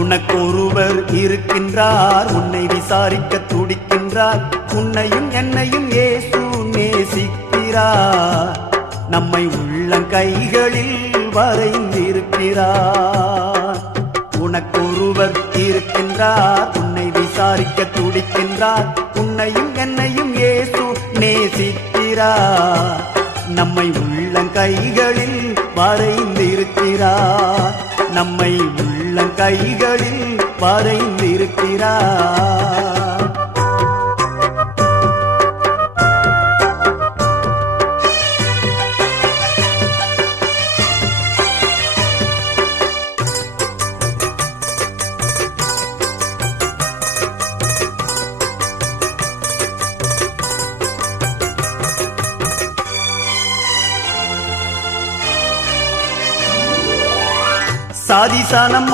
உனக்கொருவர் இருக்கின்றார், உன்னை விசாரிக்க துடிக்கின்றார். உன்னையும் என்னையும் இயேசு நேசிக்கிறார். நம்மை உள்ளங்கைகளில் வரைந்திருக்கிறார். உனக்கொருவர் இருக்கின்றார், உன்னை விசாரிக்க துடிக்கின்றார். உன்னையும் என்னையும் இயேசு நேசிக்கிறார். நம்மை உள்ளங்கைகளில் வரைந்திருக்கிறார். நம்மை உள்ளங்கைகளில் வரைந்திருக்கிறார். சாதிசானம்